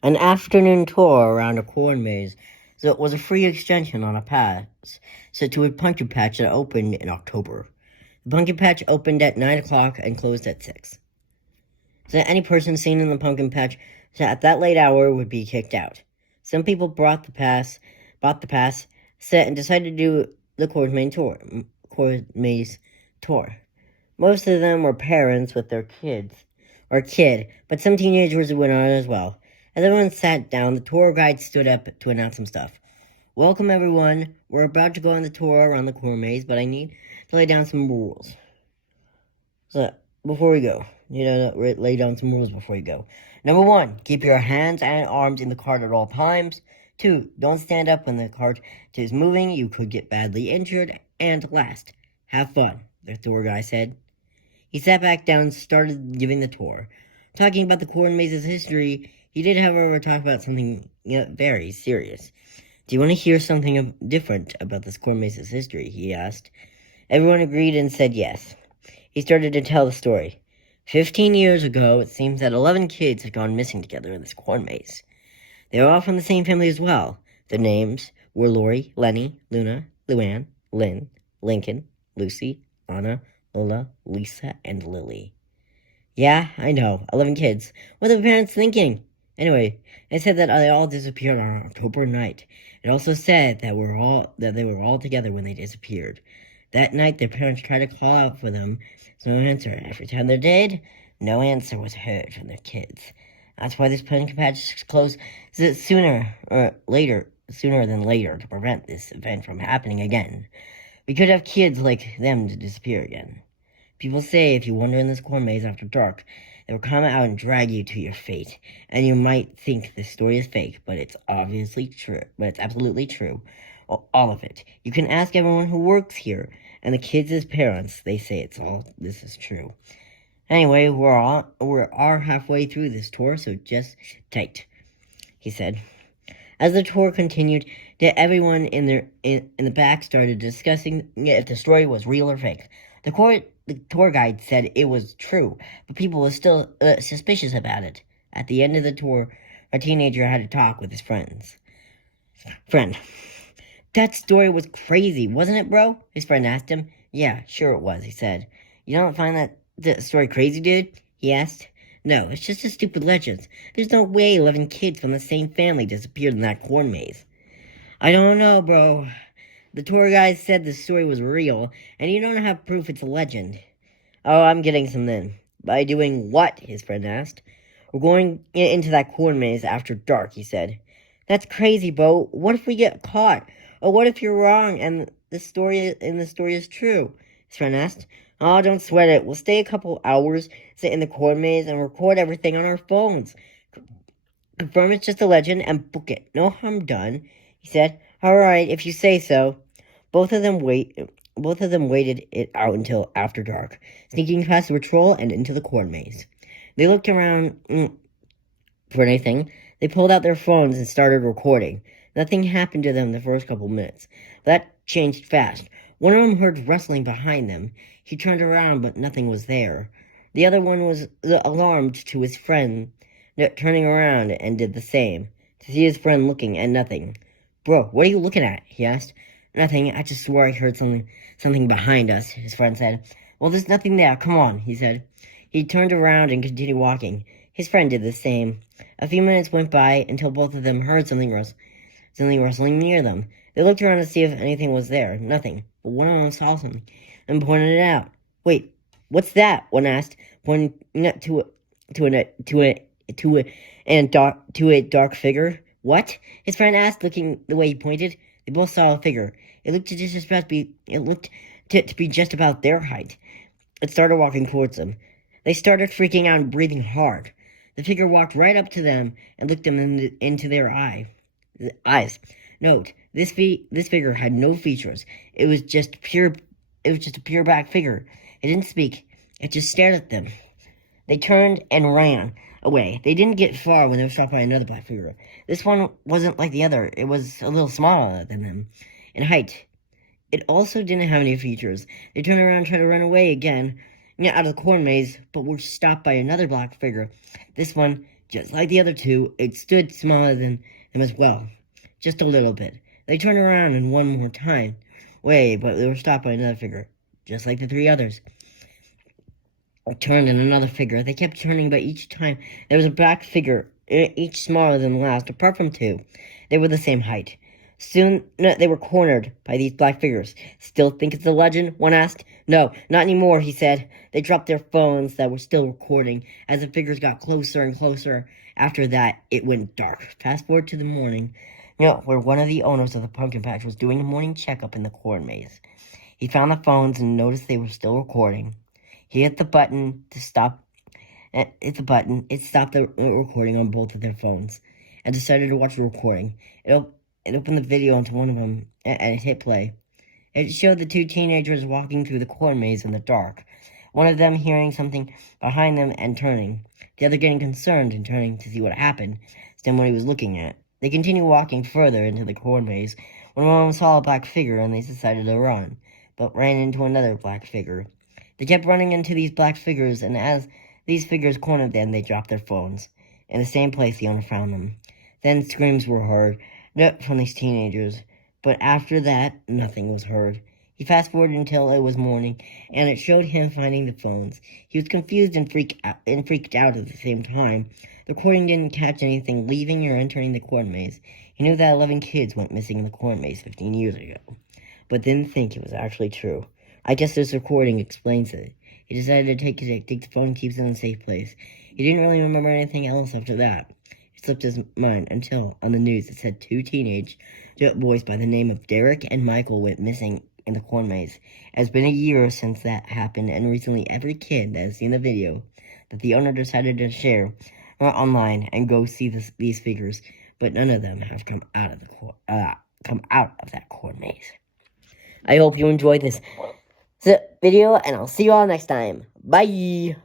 An afternoon tour around a corn maze. So it was a free extension on a pass set to a pumpkin patch that opened in October. The pumpkin patch opened at 9 o'clock and closed at 6. So any person seen in the pumpkin patch at that late hour would be kicked out. Some people bought the pass, set and decided to do the corn maze tour. Most of them were parents with their kid, but some teenagers went on as well. As everyone sat down, the tour guide stood up to announce some stuff. Welcome everyone, we're about to go on the tour around the corn maze, but I need to lay down some rules. So, before we go, lay down some rules before you go. Number 1, keep your hands and arms in the cart at all times. 2, don't stand up when the cart is moving, you could get badly injured. And last, have fun, the tour guy said. He sat back down and started giving the tour. Talking about the corn maze's history, he did, however, talk about something very serious. Do you want to hear something different about this corn maze's history? He asked. Everyone agreed and said yes. He started to tell the story. 15 years ago, it seems that 11 kids had gone missing together in this corn maze. They were all from the same family as well. Their names were Lori, Lenny, Luna, Luann, Lynn, Lincoln, Lucy, Anna, Lola, Lisa, and Lily. Yeah, I know, 11 kids. What are the parents thinking? Anyway, it said that they all disappeared on October night. It also said that they were all together when they disappeared. That night, their parents tried to call out for them, so no answer. Every time they did, no answer was heard from their kids. That's why this pumpkin patch closed sooner than later to prevent this event from happening again. We could have kids like them to disappear again. People say if you wander in this corn maze after dark, they will come out and drag you to your fate. And you might think this story is fake, but it's obviously true. But it's absolutely true. All of it. You can ask everyone who works here, and the kids' parents. They say this is true. Anyway, we're halfway through this tour, so just tight, he said. As the tour continued, everyone in the back started discussing if the story was real or fake. The tour guide said it was true, but people were still suspicious about it. At the end of the tour, a teenager had to talk with his friend. That story was crazy, wasn't it, bro? His friend asked him. Yeah, sure it was, he said. You don't find that story crazy, dude? He asked. No, it's just a stupid legend. There's no way 11 kids from the same family disappeared in that corn maze. I don't know, bro. The tour guide said the story was real, and you don't have proof it's a legend. Oh, I'm getting some then. By doing what? His friend asked. We're going into that corn maze after dark, he said. That's crazy, Bo. What if we get caught? Or what if you're wrong and the story is true? His friend asked. Oh, don't sweat it. We'll stay a couple hours, sit in the corn maze, and record everything on our phones. Confirm it's just a legend and book it. No harm done, he said. All right, if you say so. Both of them waited it out until after dark, sneaking past the patrol and into the corn maze. They looked around for anything. They pulled out their phones and started recording. Nothing happened to them the first couple minutes. That changed fast. One of them heard rustling behind them. He turned around, but nothing was there. The other one was alarmed to his friend, turning around and did the same, to see his friend looking at nothing. Bro, what are you looking at? He asked. Nothing, I just swore I heard something behind us, his friend said. Well, there's nothing there, come on, he said. He turned around and continued walking. His friend did the same. A few minutes went by until both of them heard something rustling near them. They looked around to see if anything was there. Nothing. But one of them saw something and pointed it out. Wait, what's that? One asked, pointing to a dark figure. What? His friend asked, looking the way he pointed. They both saw a figure. It looked to be just about their height. It started walking towards them. They started freaking out and breathing hard. The figure walked right up to them and looked them into their eyes. Note, this figure had no features. It was just a pure black figure. It didn't speak. It just stared at them. They turned and ran away. They didn't get far when they were stopped by another black figure. This one wasn't like the other. It was a little smaller than them in height. It also didn't have any features. They turned around and tried to run away again, out of the corn maze, but were stopped by another black figure. This one Just like the other two, it stood smaller than them as well, just a little bit. They turned around and one more time. But they were stopped by another figure, just like the three others. Turned in another figure. They kept turning, but each time there was a black figure, each smaller than the last, apart from two. They were the same height. Soon, they were cornered by these black figures. Still think it's a legend? One asked. No, not anymore, he said. They dropped their phones that were still recording as the figures got closer and closer. After that, it went dark. Fast forward to the morning, where one of the owners of the pumpkin patch was doing a morning checkup in the corn maze. He found the phones and noticed they were still recording. He hit the button to stop. It stopped the recording on both of their phones, and decided to watch the recording. It opened the video onto one of them, and it hit play. It showed the two teenagers walking through the corn maze in the dark. One of them hearing something behind them and turning. The other getting concerned and turning to see what happened, than what he was looking at. They continued walking further into the corn maze when one of them saw a black figure, and they decided to run, but ran into another black figure. They kept running into these black figures, and as these figures cornered them, they dropped their phones. In the same place, the owner found them. Then screams were heard, not from these teenagers, but after that, nothing was heard. He fast-forwarded until it was morning, and it showed him finding the phones. He was confused and freaked out at the same time. The recording didn't catch anything leaving or entering the corn maze. He knew that 11 kids went missing in the corn maze 15 years ago, but didn't think it was actually true. I guess this recording explains it. He decided to take the phone and keeps it in a safe place. He didn't really remember anything else after that. It slipped his mind until, on the news, it said two teenage boys by the name of Derek and Michael went missing in the corn maze. It has been a year since that happened, and recently every kid that has seen the video that the owner decided to share online and go see these figures, but none of them have come out of that corn maze. I hope you enjoyed this video, and I'll see you all next time. Bye!